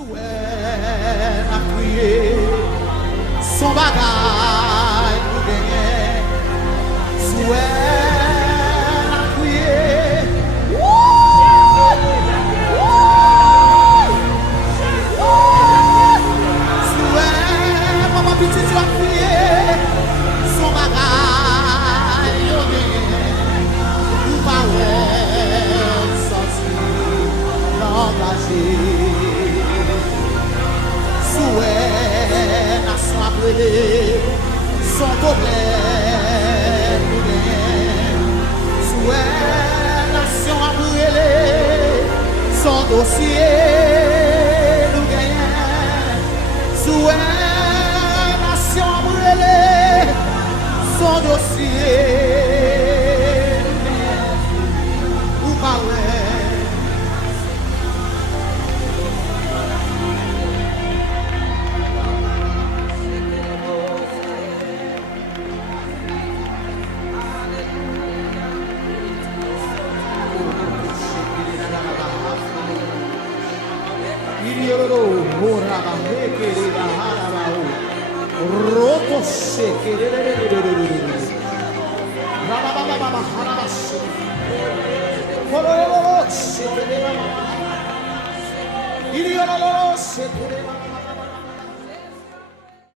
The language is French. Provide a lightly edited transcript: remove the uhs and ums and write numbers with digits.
a crié, son bagage nous gagne. Souhait a crié. Souhait, maman petit, tu as crié, son bagage nous gagne. Nous parlons sorti, l'engagé. Souhait, nation appelée, son problème nous gagne. Souhait, nation appelée, son dossier nous gagne. Souhait, nation appelée, son dossier nous gagne. Ou pas ouais. Roto